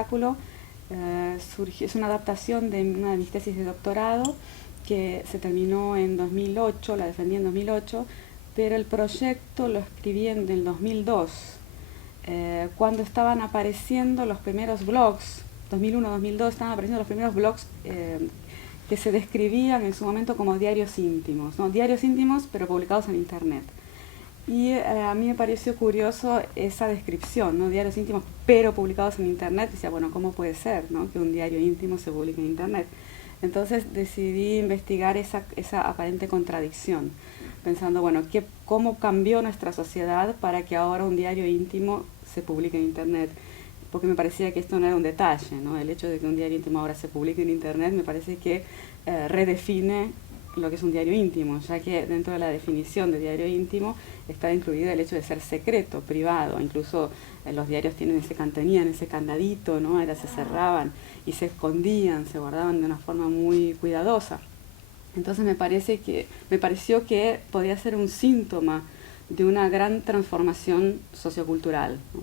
espectáculo es una adaptación de una de mis tesis de doctorado que se terminó en 2008, la defendí en 2008, pero el proyecto lo escribí en el 2002, cuando estaban apareciendo los primeros blogs, 2001-2002 estaban apareciendo los primeros blogs que se describían en su momento como diarios íntimos, ¿no? Diarios íntimos pero publicados en internet. Y a mí me pareció curioso esa descripción, ¿no? Diarios íntimos pero publicados en internet. Decía, bueno, ¿cómo puede ser, ¿no?, que un diario íntimo se publique en internet? Entonces decidí investigar esa aparente contradicción, pensando, bueno, ¿cómo cambió nuestra sociedad para que ahora un diario íntimo se publique en internet? Porque me parecía que esto no era un detalle, ¿no? El hecho de que un diario íntimo ahora se publique en internet me parece que redefine lo que es un diario íntimo, ya que dentro de la definición de diario íntimo está incluido el hecho de ser secreto, privado. Incluso los diarios tenían ese candadito, ¿no? Se cerraban y se escondían, se guardaban de una forma muy cuidadosa. Entonces me pareció que podía ser un síntoma de una gran transformación sociocultural, ¿no?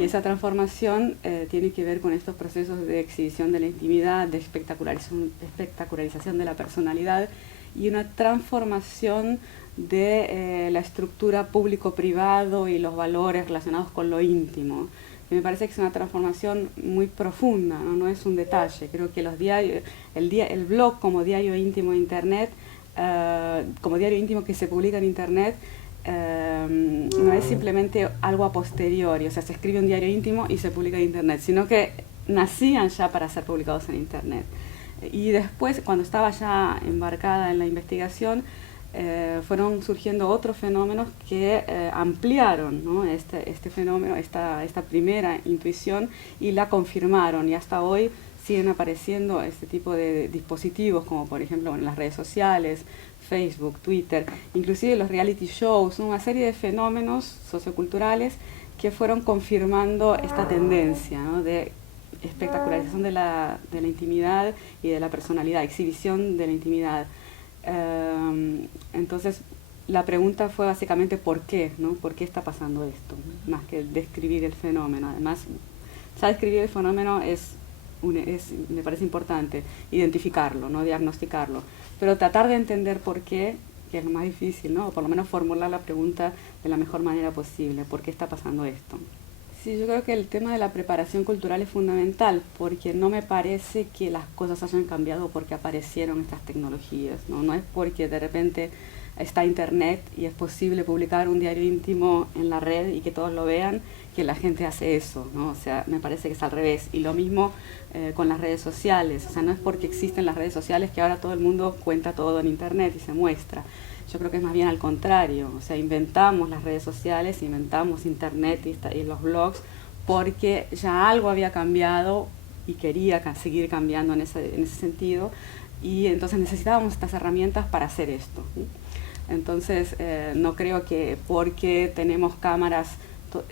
Y esa transformación tiene que ver con estos procesos de exhibición de la intimidad, de espectacularización de la personalidad y una transformación de la estructura público-privado y los valores relacionados con lo íntimo. Y me parece que es una transformación muy profunda, ¿no? No es un detalle. Creo que los diarios, el blog como diario íntimo de internet, como diario íntimo que se publica en internet, no es simplemente algo a posteriori, o sea, se escribe un diario íntimo y se publica en internet, sino que nacían ya para ser publicados en internet. Y después, cuando estaba ya embarcada en la investigación, fueron surgiendo otros fenómenos que ampliaron, ¿no?, este fenómeno, esta primera intuición, y la confirmaron, y hasta hoy siguen apareciendo este tipo de dispositivos, como por ejemplo en las redes sociales, Facebook, Twitter, inclusive los reality shows, ¿no?, una serie de fenómenos socioculturales que fueron confirmando esta tendencia, ¿no?, de espectacularización de la intimidad y de la personalidad, exhibición de la intimidad. Entonces la pregunta fue básicamente ¿por qué?, ¿no? ¿Por qué está pasando esto? Más que describir el fenómeno. Además, ya describir el fenómeno me parece importante identificarlo, no diagnosticarlo, pero tratar de entender por qué, que es lo más difícil, ¿no? O por lo menos formular la pregunta de la mejor manera posible. ¿Por qué está pasando esto? Sí, yo creo que el tema de la preparación cultural es fundamental, porque no me parece que las cosas hayan cambiado porque aparecieron estas tecnologías, ¿no? No es porque de repente está internet y es posible publicar un diario íntimo en la red y que todos lo vean, que la gente hace eso, ¿no? O sea, me parece que es al revés. Y lo mismo con las redes sociales. O sea, no es porque existen las redes sociales que ahora todo el mundo cuenta todo en internet y se muestra. Yo creo que es más bien al contrario. O sea, inventamos las redes sociales, inventamos internet y los blogs porque ya algo había cambiado y quería seguir cambiando en ese sentido. Y entonces necesitábamos estas herramientas para hacer esto, ¿sí? Entonces, no creo que porque tenemos cámaras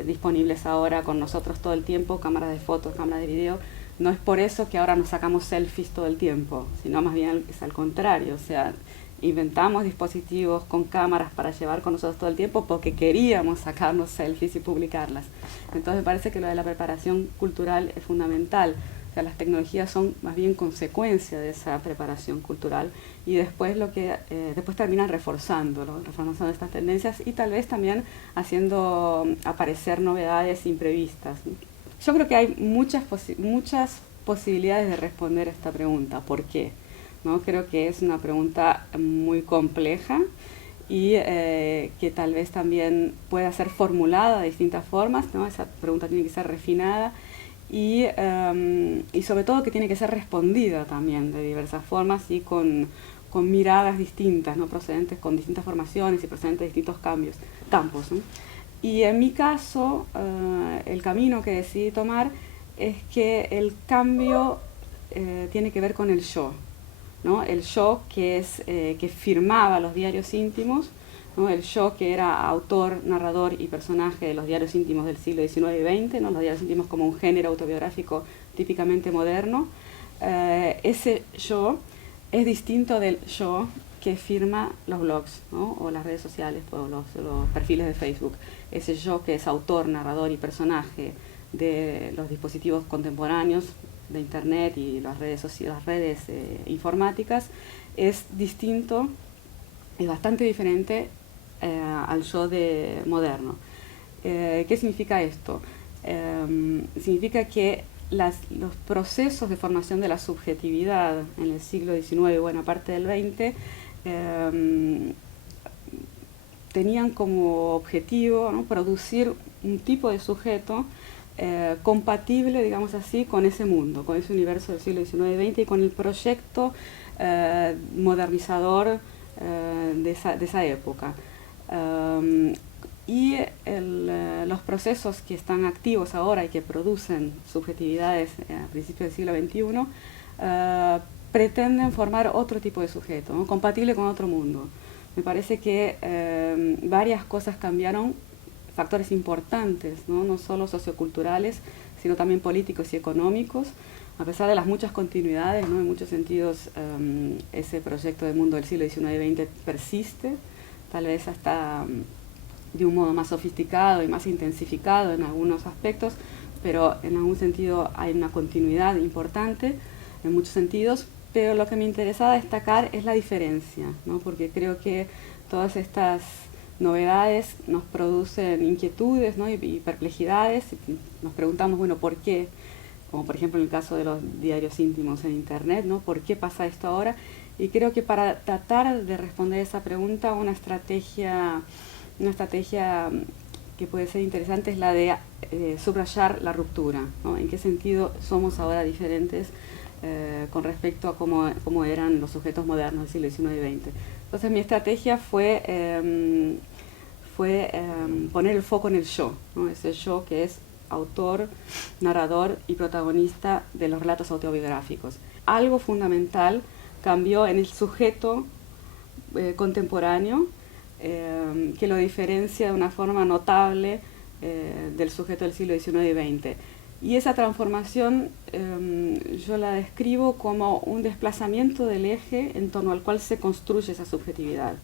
disponibles ahora con nosotros todo el tiempo, cámaras de fotos, cámaras de video, no es por eso que ahora nos sacamos selfies todo el tiempo, sino más bien es al contrario. O sea, inventamos dispositivos con cámaras para llevar con nosotros todo el tiempo porque queríamos sacarnos selfies y publicarlas. Entonces me parece que lo de la preparación cultural es fundamental. O sea, las tecnologías son más bien consecuencia de esa preparación cultural y después después terminan reforzando estas tendencias y tal vez también haciendo aparecer novedades imprevistas, ¿no? Yo creo que hay muchas posibilidades de responder a esta pregunta, ¿por qué?, ¿no? Creo que es una pregunta muy compleja y que tal vez también pueda ser formulada de distintas formas, ¿no? Esa pregunta tiene que ser refinada y sobre todo que tiene que ser respondida también de diversas formas y con miradas distintas, ¿no?, procedentes con distintas formaciones y procedentes de distintos campos, ¿no? Y en mi caso, el camino que decidí tomar es que el cambio tiene que ver con el yo, ¿no? El yo que firmaba los diarios íntimos, ¿no? El yo que era autor, narrador y personaje de los diarios íntimos del siglo XIX y XX, ¿no? Los diarios íntimos como un género autobiográfico típicamente moderno. Ese yo es distinto del yo que firma los blogs, ¿no?, o las redes sociales, o los perfiles de Facebook. Ese yo que es autor, narrador y personaje de los dispositivos contemporáneos de Internet y las redes informáticas es distinto, es bastante diferente al yo moderno. ¿Qué significa esto? Significa que los procesos de formación de la subjetividad en el siglo XIX y buena parte del XX tenían como objetivo, ¿no?, producir un tipo de sujeto compatible, digamos así, con ese mundo, con ese universo del siglo XIX y XX y con el proyecto modernizador de esa época. Los procesos que están activos ahora y que producen subjetividades a principios del siglo XXI pretenden formar otro tipo de sujeto, ¿no?, compatible con otro mundo. Me parece que varias cosas cambiaron, factores importantes, no solo socioculturales, sino también políticos y económicos. A pesar de las muchas continuidades, ¿no?, en muchos sentidos ese proyecto de mundo del siglo XIX y XX persiste, tal vez hasta de un modo más sofisticado y más intensificado en algunos aspectos, pero en algún sentido hay una continuidad importante en muchos sentidos. Pero lo que me interesaba destacar es la diferencia, ¿no?, porque creo que todas estas novedades nos producen inquietudes, ¿no?, y perplejidades. Nos preguntamos, bueno, ¿por qué? Como por ejemplo en el caso de los diarios íntimos en Internet, ¿no?, ¿por qué pasa esto ahora? Y creo que para tratar de responder esa pregunta, una estrategia que puede ser interesante es la de subrayar la ruptura, ¿no? ¿En qué sentido somos ahora diferentes con respecto a cómo eran los sujetos modernos del siglo XIX y XX? Entonces mi estrategia fue poner el foco en el yo, ¿no?, ese yo que es autor, narrador y protagonista de los relatos autobiográficos. Algo fundamental cambió en el sujeto contemporáneo que lo diferencia de una forma notable del sujeto del siglo XIX y XX. Y esa transformación yo la describo como un desplazamiento del eje en torno al cual se construye esa subjetividad,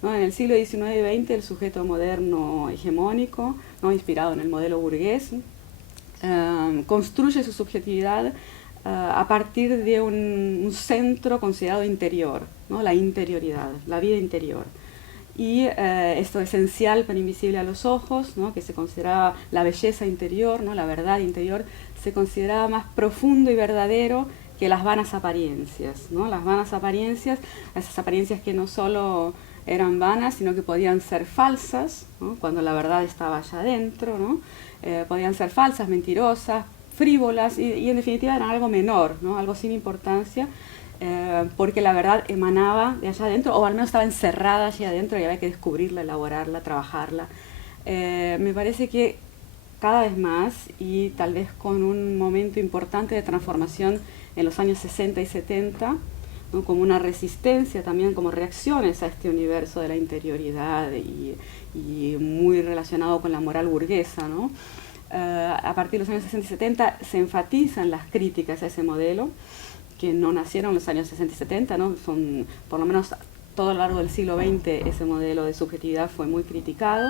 ¿no? En el siglo XIX y XX el sujeto moderno hegemónico, ¿no?, inspirado en el modelo burgués, construye su subjetividad a partir de un centro considerado interior, ¿no?, la interioridad, la vida interior. Y esto esencial pero invisible a los ojos, ¿no?, que se consideraba la belleza interior, ¿no?, la verdad interior, se consideraba más profundo y verdadero que las vanas apariencias, ¿no? Las vanas apariencias, esas apariencias que no solo eran vanas, sino que podían ser falsas, ¿no?, cuando la verdad estaba allá adentro, ¿no? Podían ser falsas, mentirosas, frívolas y en definitiva eran algo menor, ¿no?, algo sin importancia. Porque la verdad emanaba de allá adentro, o al menos estaba encerrada allí adentro y había que descubrirla, elaborarla, trabajarla. Me parece que cada vez más, y tal vez con un momento importante de transformación en los años 60 y 70, ¿no?, como una resistencia también, como reacciones a este universo de la interioridad y muy relacionado con la moral burguesa, ¿no? A partir de los años 60 y 70 se enfatizan las críticas a ese modelo, que no nacieron en los años 60 y 70, ¿no? Son, por lo menos todo a lo largo del siglo XX, ese modelo de subjetividad fue muy criticado,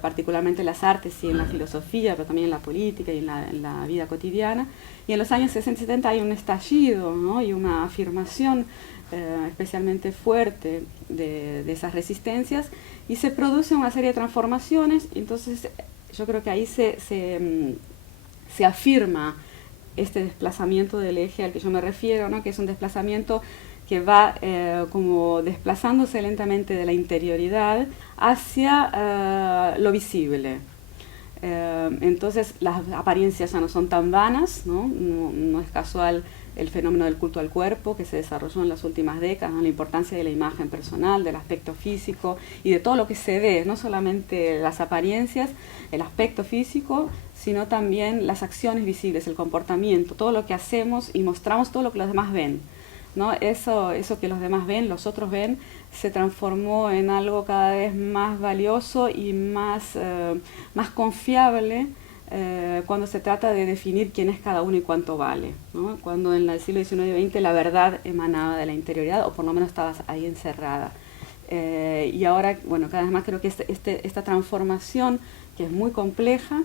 particularmente en las artes y en la filosofía, pero también en la política y en la vida cotidiana. Y en los años 60 y 70 hay un estallido, ¿no?, y una afirmación especialmente fuerte de esas resistencias, y se produce una serie de transformaciones. Entonces yo creo que ahí se afirma este desplazamiento del eje al que yo me refiero, ¿no?, que es un desplazamiento que va como desplazándose lentamente de la interioridad hacia lo visible. Entonces las apariencias ya no son tan vanas, ¿no? No es casual el fenómeno del culto al cuerpo que se desarrolló en las últimas décadas, ¿no?, la importancia de la imagen personal, del aspecto físico y de todo lo que se ve, no solamente las apariencias, el aspecto físico, sino también las acciones visibles, el comportamiento, todo lo que hacemos y mostramos, todo lo que los demás ven, ¿no? Eso que los demás ven, los otros ven, se transformó en algo cada vez más valioso y más confiable cuando se trata de definir quién es cada uno y cuánto vale, ¿no? Cuando en el siglo XIX y XX la verdad emanaba de la interioridad, o por lo menos estaba ahí encerrada. Y ahora, bueno, cada vez más creo que esta transformación, que es muy compleja,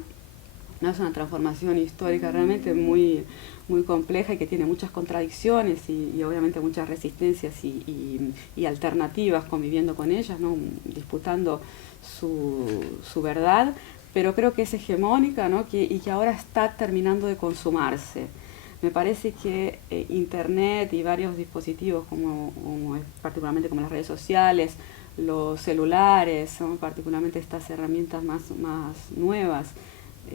¿no? Es una transformación histórica realmente muy, muy compleja y que tiene muchas contradicciones y obviamente muchas resistencias y alternativas conviviendo con ellas, ¿no? Disputando su verdad, pero creo que es hegemónica, ¿no? Y que ahora está terminando de consumarse. Me parece que Internet y varios dispositivos, particularmente como las redes sociales, los celulares, ¿no? Particularmente estas herramientas más nuevas,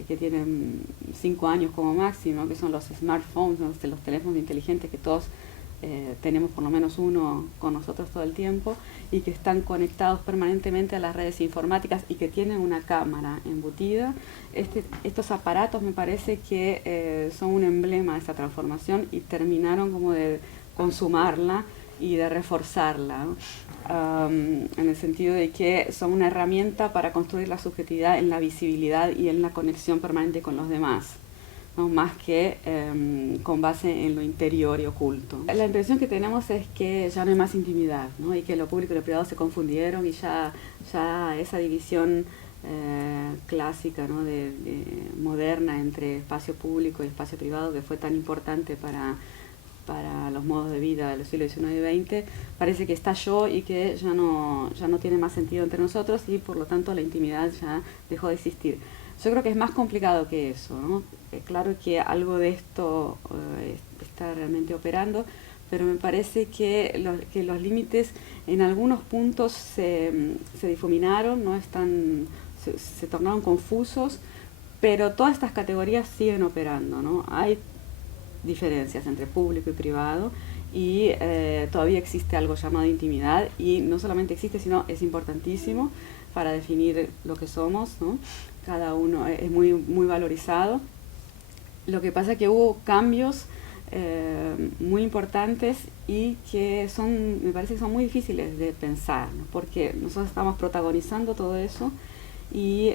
que tienen 5 años como máximo, que son los smartphones, ¿no? Los teléfonos inteligentes que todos tenemos por lo menos uno con nosotros todo el tiempo y que están conectados permanentemente a las redes informáticas y que tienen una cámara embutida. Estos aparatos me parece que son un emblema de esta transformación y terminaron como de consumarla y de reforzarla, ¿no? En el sentido de que son una herramienta para construir la subjetividad en la visibilidad y en la conexión permanente con los demás, ¿no? Más que con base en lo interior y oculto. La impresión que tenemos es que ya no hay más intimidad, ¿no? Y que lo público y lo privado se confundieron y ya esa división clásica, ¿no? de moderna entre espacio público y espacio privado, que fue tan importante para los modos de vida de los siglos XIX y XX, parece que estalló y que ya no tiene más sentido entre nosotros y por lo tanto la intimidad ya dejó de existir. Yo creo que es más complicado que eso, ¿no? Claro que algo de esto está realmente operando, pero me parece que los límites en algunos puntos se difuminaron, ¿no? Se tornaron confusos, pero todas estas categorías siguen operando, ¿no? Hay diferencias entre público y privado y todavía existe algo llamado intimidad y no solamente existe, sino es importantísimo para definir lo que somos, ¿no? Cada uno es muy, muy valorizado. Lo que pasa es que hubo cambios muy importantes y que me parece que son muy difíciles de pensar, ¿no? Porque nosotros estamos protagonizando todo eso y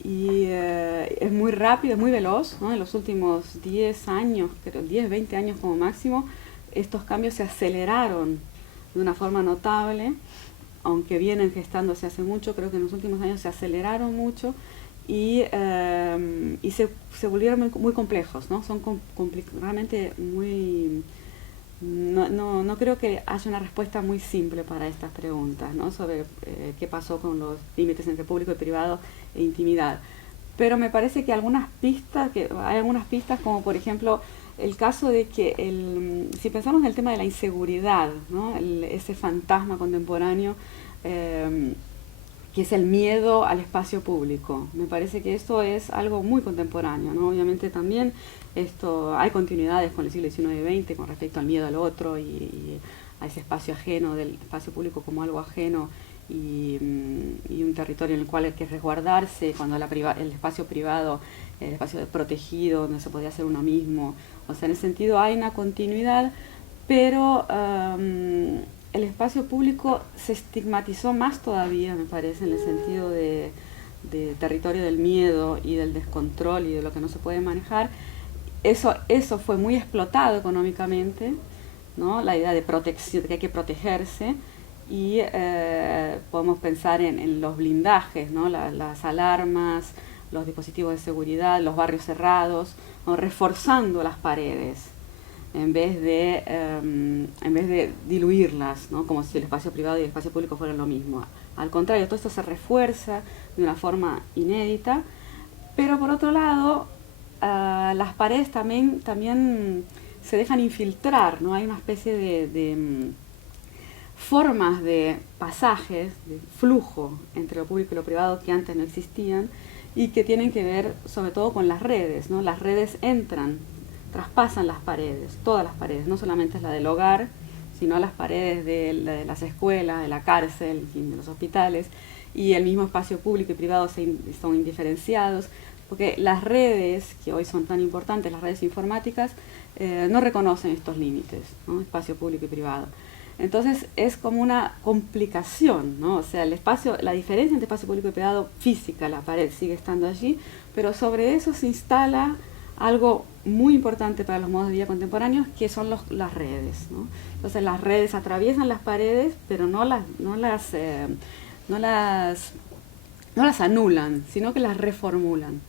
es muy rápido, es muy veloz, ¿no? En los últimos 10 años, 20 años como máximo, estos cambios se aceleraron de una forma notable, aunque vienen gestándose hace mucho, creo que en los últimos años se aceleraron mucho y se volvieron muy, muy complejos, ¿no? Son realmente muy... No creo que haya una respuesta muy simple para estas preguntas, ¿no? Sobre qué pasó con los límites entre público y privado e intimidad. Pero me parece que hay algunas pistas, como por ejemplo el caso de que si pensamos en el tema de la inseguridad, ¿no? Ese fantasma contemporáneo que es el miedo al espacio público. Me parece que esto es algo muy contemporáneo, ¿no? Obviamente también hay continuidades con el siglo XIX y XX con respecto al miedo al otro y a ese espacio ajeno, del espacio público como algo ajeno y un territorio en el cual hay que resguardarse, cuando el espacio privado, el espacio protegido, donde se podía hacer uno mismo. O sea, en ese sentido hay una continuidad, pero el espacio público se estigmatizó más todavía, me parece, en el sentido de territorio del miedo y del descontrol y de lo que no se puede manejar. Eso fue muy explotado económicamente, ¿no? La idea de protección, de que hay que protegerse, y podemos pensar en los blindajes, ¿no? Las alarmas, los dispositivos de seguridad, los barrios cerrados, ¿no? Reforzando las paredes en vez de diluirlas, ¿no? Como si el espacio privado y el espacio público fueran lo mismo. Al contrario, todo esto se refuerza de una forma inédita, pero por otro lado, las paredes también se dejan infiltrar, ¿no? Hay una especie de formas de pasajes, de flujo entre lo público y lo privado que antes no existían y que tienen que ver sobre todo con las redes, ¿no? Las redes traspasan las paredes, todas las paredes, no solamente es la del hogar, sino las paredes de las escuelas, de la cárcel, en fin, de los hospitales, y el mismo espacio público y privado son indiferenciados, porque las redes, que hoy son tan importantes, las redes informáticas, no reconocen estos límites, ¿no? Espacio público y privado. Entonces es como una complicación, ¿no? O sea, la diferencia entre espacio público y privado física, la pared sigue estando allí, pero sobre eso se instala algo muy importante para los modos de vida contemporáneos, que son las redes, ¿no? Entonces las redes atraviesan las paredes, pero no las no las anulan, sino que las reformulan.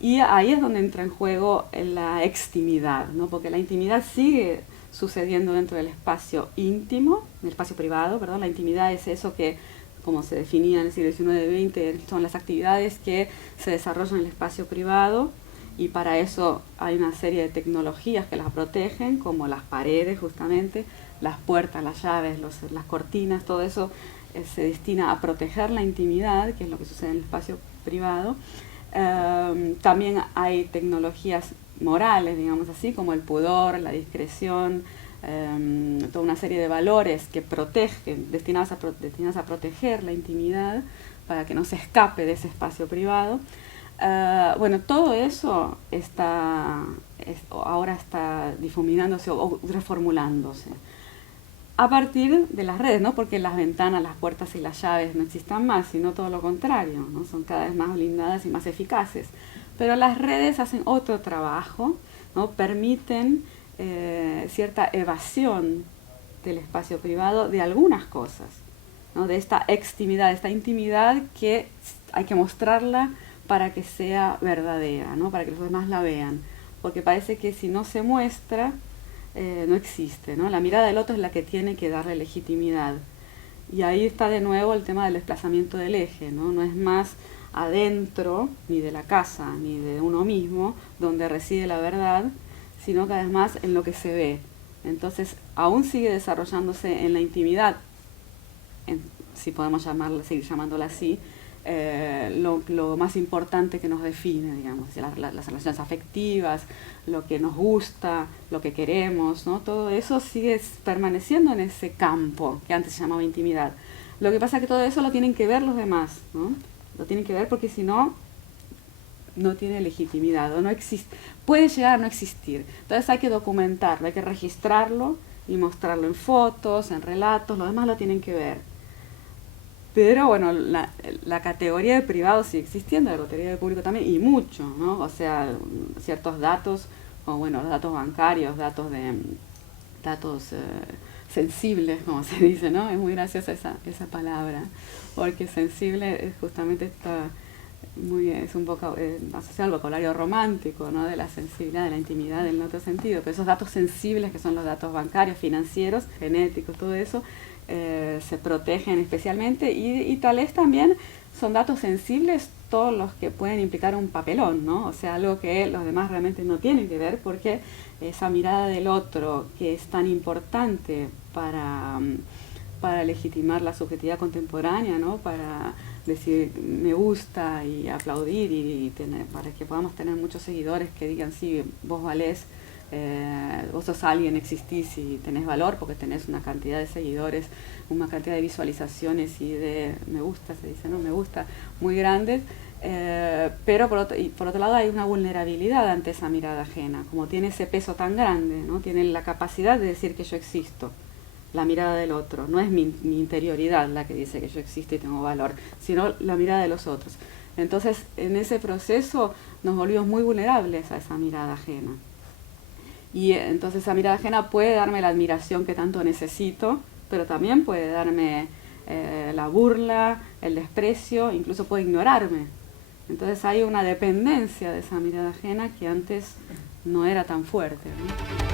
Y ahí es donde entra en juego la extimidad, ¿no? Porque la intimidad sigue sucediendo dentro del espacio íntimo, del espacio privado, perdón. La intimidad es eso que, como se definía en el siglo XIX-XX, son las actividades que se desarrollan en el espacio privado, y para eso hay una serie de tecnologías que las protegen, como las paredes justamente, las puertas, las llaves, las cortinas, todo eso se destina a proteger la intimidad, que es lo que sucede en el espacio privado. También hay tecnologías morales, digamos así, como el pudor, la discreción, toda una serie de valores que protegen, destinados a proteger la intimidad para que no se escape de ese espacio privado. Bueno, todo eso ahora está difuminándose o reformulándose a partir de las redes, no porque las ventanas, las puertas y las llaves no existan más, sino todo lo contrario, ¿no? Son cada vez más blindadas y más eficaces. Pero las redes hacen otro trabajo, ¿no? Permiten cierta evasión del espacio privado de algunas cosas, ¿no? De esta extimidad, esta intimidad que hay que mostrarla para que sea verdadera, ¿no? Para que los demás la vean. Porque parece que si no se muestra, no existe, ¿no? La mirada del otro es la que tiene que darle legitimidad. Y ahí está de nuevo el tema del desplazamiento del eje, ¿no? No es más adentro, ni de la casa, ni de uno mismo, donde reside la verdad, sino cada vez más en lo que se ve. Entonces, aún sigue desarrollándose en la intimidad, si podemos seguir llamándola así, lo más importante que nos define, digamos, las relaciones afectivas, lo que nos gusta, lo que queremos, ¿no? Todo eso sigue permaneciendo en ese campo que antes se llamaba intimidad. Lo que pasa es que todo eso lo tienen que ver los demás, ¿no? Lo tienen que ver porque si no, no tiene legitimidad o no existe, puede llegar a no existir. Entonces hay que documentarlo, hay que registrarlo y mostrarlo en fotos, en relatos, los demás lo tienen que ver. Pero bueno, la categoría de privado sigue existiendo, la categoría de público también, y mucho, ¿no? O sea, ciertos datos, como bueno, los datos bancarios, datos sensibles, como se dice, ¿no? Es muy graciosa esa palabra, porque sensible es justamente es un poco asociado al vocabulario romántico, ¿no? De la sensibilidad, de la intimidad en otro sentido, pero esos datos sensibles que son los datos bancarios, financieros, genéticos, todo eso, se protegen especialmente, y tal vez también son datos sensibles todos los que pueden implicar un papelón, ¿no? O sea, algo que los demás realmente no tienen que ver, porque esa mirada del otro que es tan importante para legitimar la subjetividad contemporánea, ¿no? Para decir me gusta y aplaudir para que podamos tener muchos seguidores que digan sí, vos valés, vos sos alguien, existís y tenés valor porque tenés una cantidad de seguidores, una cantidad de visualizaciones y de me gusta, se dice, ¿no? Me gusta, muy grandes, pero por otro lado hay una vulnerabilidad ante esa mirada ajena, como tiene ese peso tan grande, ¿no? Tiene la capacidad de decir que yo existo, la mirada del otro, no es mi interioridad la que dice que yo existo y tengo valor, sino la mirada de los otros. Entonces, en ese proceso nos volvimos muy vulnerables a esa mirada ajena. Y entonces esa mirada ajena puede darme la admiración que tanto necesito, pero también puede darme la burla, el desprecio, incluso puede ignorarme. Entonces hay una dependencia de esa mirada ajena que antes no era tan fuerte, ¿no?